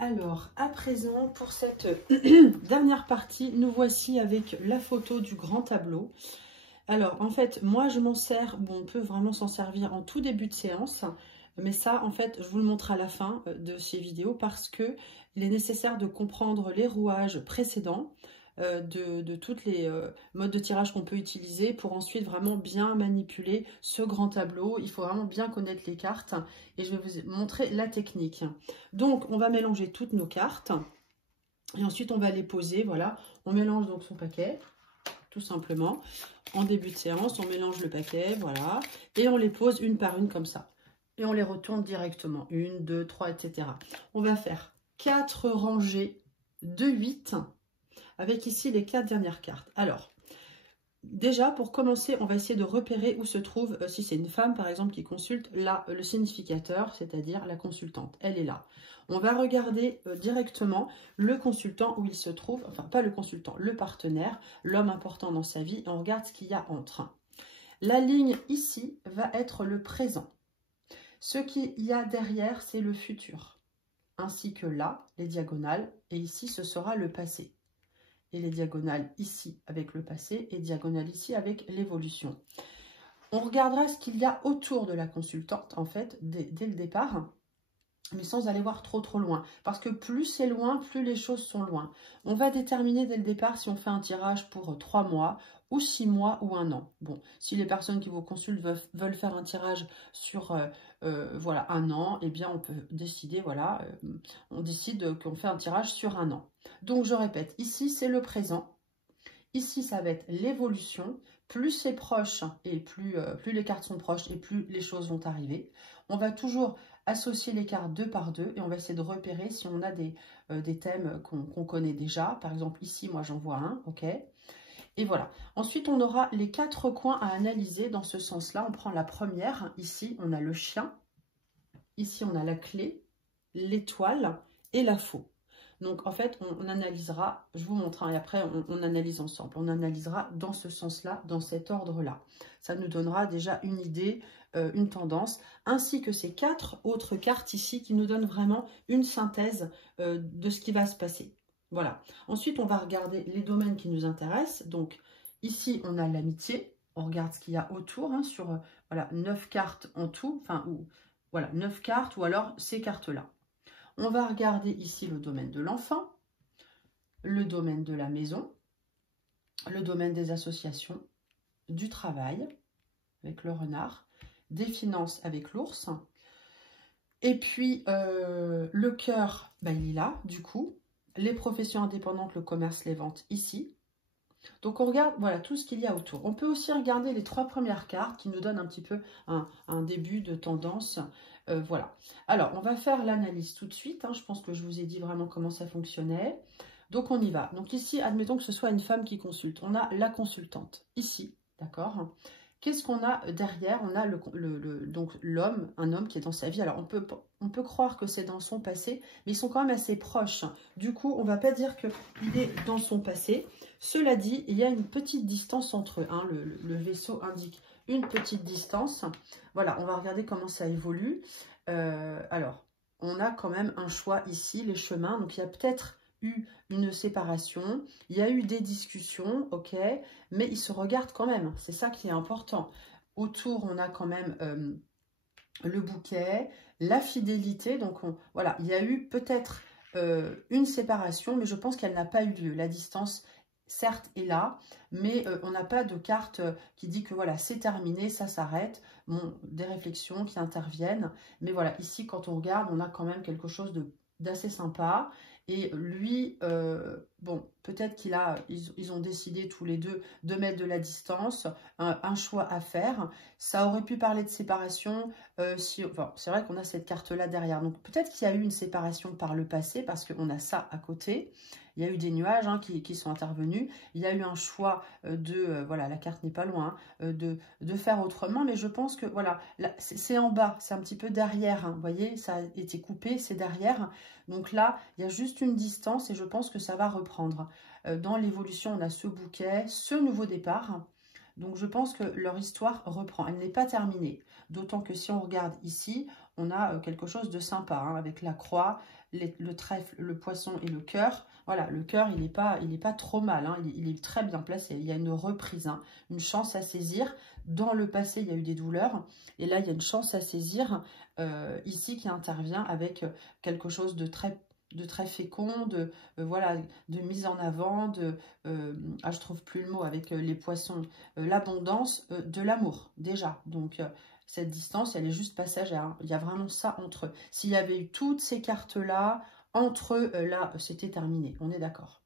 Alors, à présent, pour cette dernière partie, nous voici avec la photo du grand tableau. Alors, en fait, moi, je m'en sers, bon, on peut vraiment s'en servir en tout début de séance, mais ça, en fait, je vous le montre à la fin de ces vidéos parce que il est nécessaire de comprendre les rouages précédents, de toutes les modes de tirage qu'on peut utiliser pour ensuite vraiment bien manipuler ce grand tableau. Il faut vraiment bien connaître les cartes et je vais vous montrer la technique. Donc, on va mélanger toutes nos cartes et ensuite on va les poser. Voilà, on mélange donc son paquet, tout simplement. En début de séance, on mélange le paquet, voilà, et on les pose une par une comme ça. Et on les retourne directement, 1, 2, 3, etc. On va faire 4 rangées de 8 avec ici les 4 dernières cartes. Alors, déjà, pour commencer, on va essayer de repérer où se trouve, si c'est une femme par exemple qui consulte, là, le significateur, c'est-à-dire la consultante, elle est là. On va regarder directement le consultant où il se trouve, enfin pas le consultant, le partenaire, l'homme important dans sa vie, et on regarde ce qu'il y a entre. La ligne ici va être le présent. Ce qu'il y a derrière, c'est le futur, ainsi que là, les diagonales, et ici, ce sera le passé. Et les diagonales ici avec le passé et diagonales ici avec l'évolution. On regardera ce qu'il y a autour de la consultante, en fait, dès le départ, mais sans aller voir trop loin. Parce que plus c'est loin, plus les choses sont loin. On va déterminer dès le départ si on fait un tirage pour 3 mois, ou 6 mois, ou 1 an. Bon, si les personnes qui vous consultent veulent faire un tirage sur voilà, 1 an, eh bien on peut décider, voilà, on décide qu'on fait un tirage sur 1 an. Donc je répète, ici c'est le présent, ici ça va être l'évolution, plus c'est proche et plus les cartes sont proches et plus les choses vont arriver. On va toujours associer les cartes 2 par 2 et on va essayer de repérer si on a des thèmes qu'on connaît déjà. Par exemple ici moi j'en vois un, ok. Et voilà. Ensuite, on aura les 4 coins à analyser dans ce sens-là. On prend la première. Ici, on a le chien. Ici, on a la clé, l'étoile et la faux. Donc, en fait, on analysera, je vous montre, hein, et après, on analyse ensemble. On analysera dans ce sens-là, dans cet ordre-là. Ça nous donnera déjà une idée, une tendance, ainsi que ces 4 autres cartes ici qui nous donnent vraiment une synthèse de ce qui va se passer. Voilà. Ensuite, on va regarder les domaines qui nous intéressent. Donc, ici, on a l'amitié. On regarde ce qu'il y a autour, hein, sur voilà, 9 cartes en tout. Enfin, voilà, 9 cartes ou alors ces cartes-là. On va regarder ici le domaine de l'enfant, le domaine de la maison, le domaine des associations, du travail avec le renard, des finances avec l'ours. Et puis, le cœur, bah, il est là, du coup. Les professions indépendantes, le commerce, les ventes, ici. Donc, on regarde voilà, tout ce qu'il y a autour. On peut aussi regarder les 3 premières cartes qui nous donnent un petit peu un début de tendance. Voilà. Alors, on va faire l'analyse tout de suite. Hein. Je pense que je vous ai dit vraiment comment ça fonctionnait. Donc, on y va. Donc, ici, admettons que ce soit une femme qui consulte. On a la consultante. Ici, d'accord ? Qu'est-ce qu'on a derrière? On a donc l'homme, un homme qui est dans sa vie. Alors, on peut croire que c'est dans son passé, mais ils sont quand même assez proches. Du coup, on ne va pas dire qu'il est dans son passé. Cela dit, il y a une petite distance entre eux. Hein. Le vaisseau indique une petite distance. Voilà, on va regarder comment ça évolue. Alors, on a quand même un choix ici, les chemins. Donc, il y a peut-être eu une séparation, il y a eu des discussions, ok, mais ils se regardent quand même, c'est ça qui est important. Autour, on a quand même le bouquet, la fidélité, donc voilà, il y a eu peut-être une séparation, mais je pense qu'elle n'a pas eu lieu. La distance, certes, est là, mais on n'a pas de carte qui dit que voilà, c'est terminé, ça s'arrête. Bon, des réflexions qui interviennent, mais voilà, ici, quand on regarde, on a quand même quelque chose d'assez sympa. Et lui, bon, peut-être ils ont décidé tous les deux de mettre de la distance, un choix à faire. Ça aurait pu parler de séparation, enfin, c'est vrai qu'on a cette carte-là derrière. Donc peut-être qu'il y a eu une séparation par le passé parce qu'on a ça à côté. Il y a eu des nuages hein, qui sont intervenus. Il y a eu un choix voilà, la carte n'est pas loin, de faire autrement. Mais je pense que, voilà, c'est en bas, c'est un petit peu derrière. Hein, vous voyez, ça a été coupé, c'est derrière. Donc là, il y a juste une distance et je pense que ça va reprendre. Dans l'évolution, on a ce bouquet, ce nouveau départ. Donc je pense que leur histoire reprend. Elle n'est pas terminée. D'autant que si on regarde ici, on a quelque chose de sympa, hein, avec la croix, le trèfle, le poisson et le cœur. Voilà, le cœur, il n'est pas trop mal, hein, il est très bien placé. Il y a une reprise, hein, une chance à saisir. Dans le passé, il y a eu des douleurs. Et là, il y a une chance à saisir ici qui intervient avec quelque chose de très fécond, voilà, de mise en avant, je trouve plus le mot avec les poissons, l'abondance, de l'amour déjà. Donc cette distance, elle est juste passagère, hein. Il y a vraiment ça entre eux. S'il y avait eu toutes ces cartes-là, entre eux, là, c'était terminé. On est d'accord.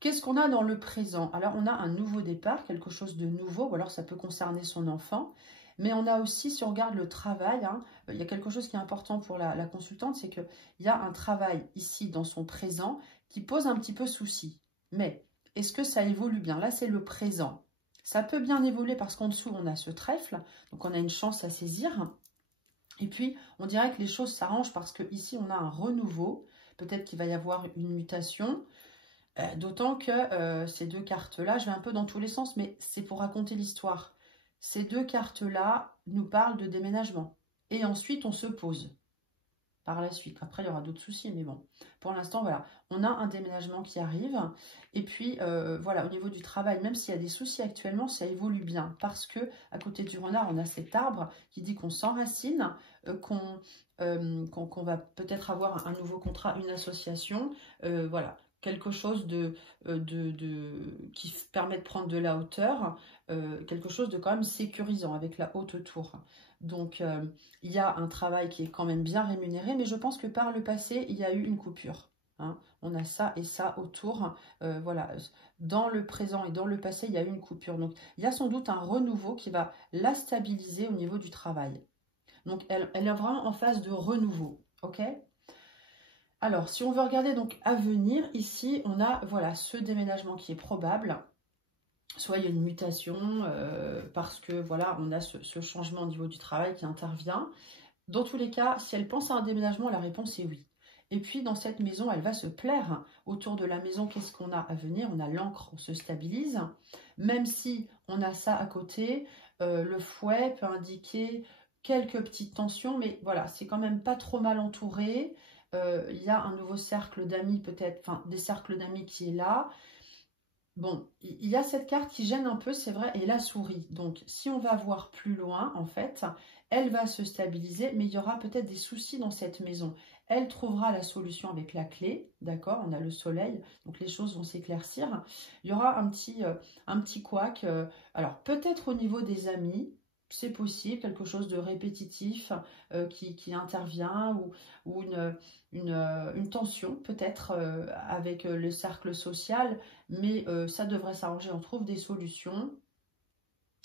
Qu'est-ce qu'on a dans le présent? Alors, on a un nouveau départ, quelque chose de nouveau, ou alors ça peut concerner son enfant. Mais on a aussi, si on regarde le travail, hein, il y a quelque chose qui est important pour la consultante, c'est qu'il y a un travail ici dans son présent qui pose un petit peu souci. Mais est-ce que ça évolue bien? Là, c'est le présent. Ça peut bien évoluer parce qu'en dessous, on a ce trèfle, donc on a une chance à saisir. Et puis, on dirait que les choses s'arrangent parce qu'ici, on a un renouveau. Peut-être qu'il va y avoir une mutation. D'autant que ces deux cartes-là, je vais un peu dans tous les sens, mais c'est pour raconter l'histoire. Ces deux cartes-là nous parlent de déménagement. Et ensuite, on se pose par la suite. Après, il y aura d'autres soucis, mais bon. Pour l'instant, voilà. On a un déménagement qui arrive. Et puis, voilà, au niveau du travail, même s'il y a des soucis actuellement, ça évolue bien. Parce que à côté du renard, on a cet arbre qui dit qu'on s'enracine, qu'on va peut-être avoir un nouveau contrat, une association. Voilà. Quelque chose qui permet de prendre de la hauteur, quelque chose de quand même sécurisant avec la haute tour. Donc, il y a un travail qui est quand même bien rémunéré, mais je pense que par le passé, il y a eu une coupure. Hein. On a ça et ça autour. Voilà. Dans le présent et dans le passé, il y a eu une coupure. Donc, il y a sans doute un renouveau qui va la stabiliser au niveau du travail. Donc, elle est vraiment en phase de renouveau. OK ? Alors, si on veut regarder donc à venir, ici, on a voilà, ce déménagement qui est probable. Soit il y a une mutation parce que voilà, on a ce changement au niveau du travail qui intervient. Dans tous les cas, si elle pense à un déménagement, la réponse est oui. Et puis, dans cette maison, elle va se plaire. Autour de la maison, qu'est-ce qu'on a à venir? On a l'ancre, on se stabilise. Même si on a ça à côté, le fouet peut indiquer quelques petites tensions, mais voilà, c'est quand même pas trop mal entouré. Il y a un nouveau cercle d'amis peut-être, enfin des cercles d'amis qui est là. Bon, il y a cette carte qui gêne un peu, c'est vrai, et la souris. Donc, si on va voir plus loin, en fait, elle va se stabiliser, mais il y aura peut-être des soucis dans cette maison. Elle trouvera la solution avec la clé, d'accord? On a le soleil, donc les choses vont s'éclaircir. Il y aura un petit couac. Alors, peut-être au niveau des amis, c'est possible, quelque chose de répétitif qui intervient ou une tension peut-être avec le cercle social, mais ça devrait s'arranger, on trouve des solutions,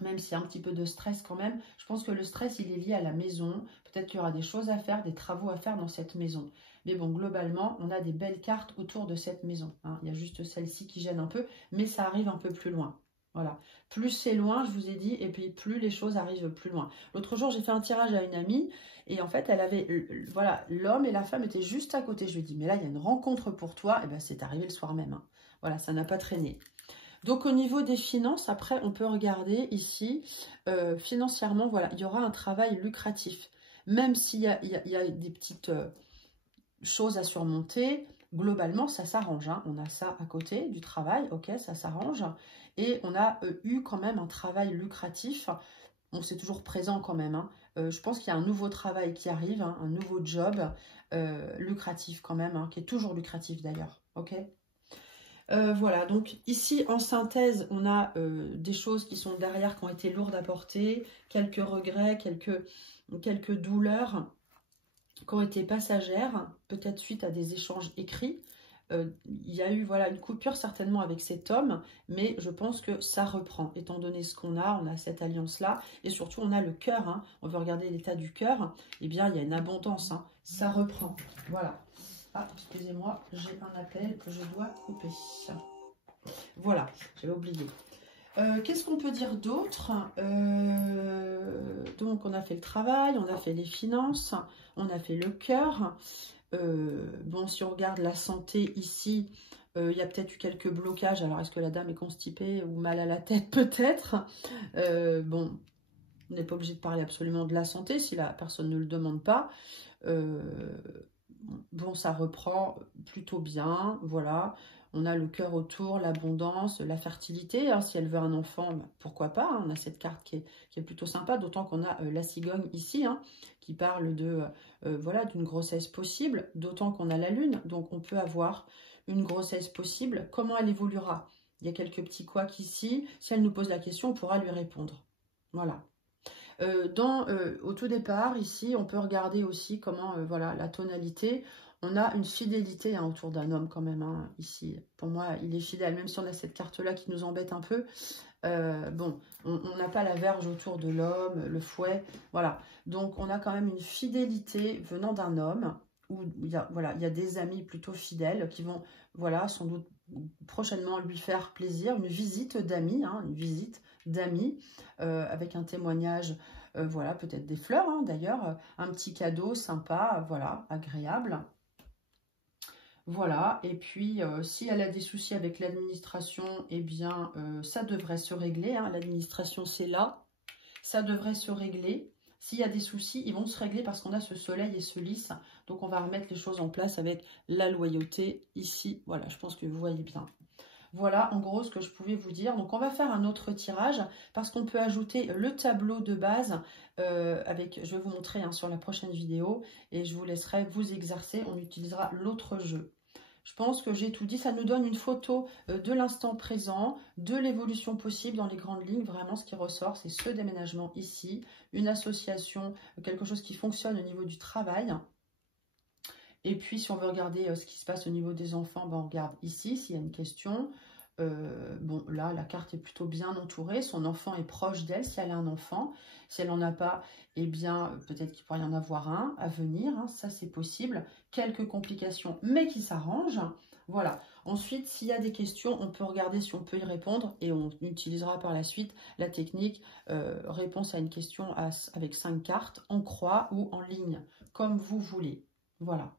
même s'il y a un petit peu de stress quand même. Je pense que le stress, il est lié à la maison, peut-être qu'il y aura des choses à faire, des travaux à faire dans cette maison. Mais bon, globalement, on a des belles cartes autour de cette maison. Hein. Il y a juste celle-ci qui gêne un peu, mais ça arrive un peu plus loin. Voilà. Plus c'est loin, je vous ai dit, et puis plus les choses arrivent plus loin. L'autre jour, j'ai fait un tirage à une amie, et en fait, elle avait, voilà, l'homme et la femme étaient juste à côté. Je lui ai dit, mais là, il y a une rencontre pour toi. Et bien, c'est arrivé le soir même. Hein. Voilà, ça n'a pas traîné. Donc, au niveau des finances, après, on peut regarder ici, financièrement, voilà, il y aura un travail lucratif. Même s'il y a des petites choses à surmonter, globalement, ça s'arrange. Hein. On a ça à côté du travail, ok, ça s'arrange. Et on a eu quand même un travail lucratif. On c'est toujours présent quand même. Hein. Je pense qu'il y a un nouveau travail qui arrive, hein, un nouveau job lucratif quand même, hein, qui est toujours lucratif d'ailleurs, ok. Voilà, donc ici en synthèse, on a des choses qui sont derrière, qui ont été lourdes à porter, quelques regrets, quelques douleurs qui ont été passagères, peut-être suite à des échanges écrits. Il y a eu voilà, une coupure certainement avec cet homme, mais je pense que ça reprend, étant donné ce qu'on a, on a cette alliance-là, et surtout on a le cœur, hein, on veut regarder l'état du cœur, eh bien il y a une abondance, hein, ça reprend, voilà. Ah, excusez-moi, j'ai un appel que je dois couper. Voilà, j'avais oublié. Qu'est-ce qu'on peut dire d'autre? Donc, on a fait le travail, on a fait les finances, on a fait le cœur. Bon, si on regarde la santé ici, il y a peut-être eu quelques blocages. Alors, est-ce que la dame est constipée ou mal à la tête? Peut-être. Bon, On n'est pas obligé de parler absolument de la santé si la personne ne le demande pas. Bon, ça reprend plutôt bien, voilà. On a le cœur autour, l'abondance, la fertilité. Hein, si elle veut un enfant, bah, pourquoi pas, hein. On a cette carte qui est plutôt sympa, d'autant qu'on a la cigogne ici, hein, qui parle de voilà, d'une grossesse possible, d'autant qu'on a la lune. Donc, on peut avoir une grossesse possible. Comment elle évoluera? Il y a quelques petits couacs ici. Si elle nous pose la question, on pourra lui répondre. Voilà. Au tout départ, ici, on peut regarder aussi comment, voilà, la tonalité. On a une fidélité, hein, autour d'un homme quand même, hein, ici. Pour moi, il est fidèle, même si on a cette carte-là qui nous embête un peu. Bon, on n'a pas la verge autour de l'homme, le fouet, voilà. Donc, on a quand même une fidélité venant d'un homme, où voilà, il y a des amis plutôt fidèles qui vont, voilà, sans doute prochainement lui faire plaisir, une visite d'amis, hein, une visite d'amis, avec un témoignage, voilà, peut-être des fleurs, hein, d'ailleurs, un petit cadeau sympa, voilà, agréable. Voilà, et puis si elle a des soucis avec l'administration, eh bien, ça devrait se régler, hein. L'administration, c'est là, ça devrait se régler. S'il y a des soucis, ils vont se régler parce qu'on a ce soleil et ce lys. Donc, on va remettre les choses en place avec la loyauté ici. Voilà, je pense que vous voyez bien. Voilà, en gros, ce que je pouvais vous dire. Donc, on va faire un autre tirage parce qu'on peut ajouter le tableau de base avec, je vais vous montrer, hein, sur la prochaine vidéo et je vous laisserai vous exercer. On utilisera l'autre jeu. Je pense que j'ai tout dit. Ça nous donne une photo de l'instant présent, de l'évolution possible dans les grandes lignes. Vraiment, ce qui ressort, c'est ce déménagement ici, une association, quelque chose qui fonctionne au niveau du travail. Et puis, si on veut regarder ce qui se passe au niveau des enfants, ben, on regarde ici s'il y a une question. Bon, là, la carte est plutôt bien entourée. Son enfant est proche d'elle si elle a un enfant. Si elle n'en a pas, eh bien, peut-être qu'il pourrait y en avoir un à venir. Hein, ça, c'est possible. Quelques complications, mais qui s'arrangent. Voilà. Ensuite, s'il y a des questions, on peut regarder si on peut y répondre. Et on utilisera par la suite la technique réponse à une question avec 5 cartes en croix ou en ligne, comme vous voulez. Voilà.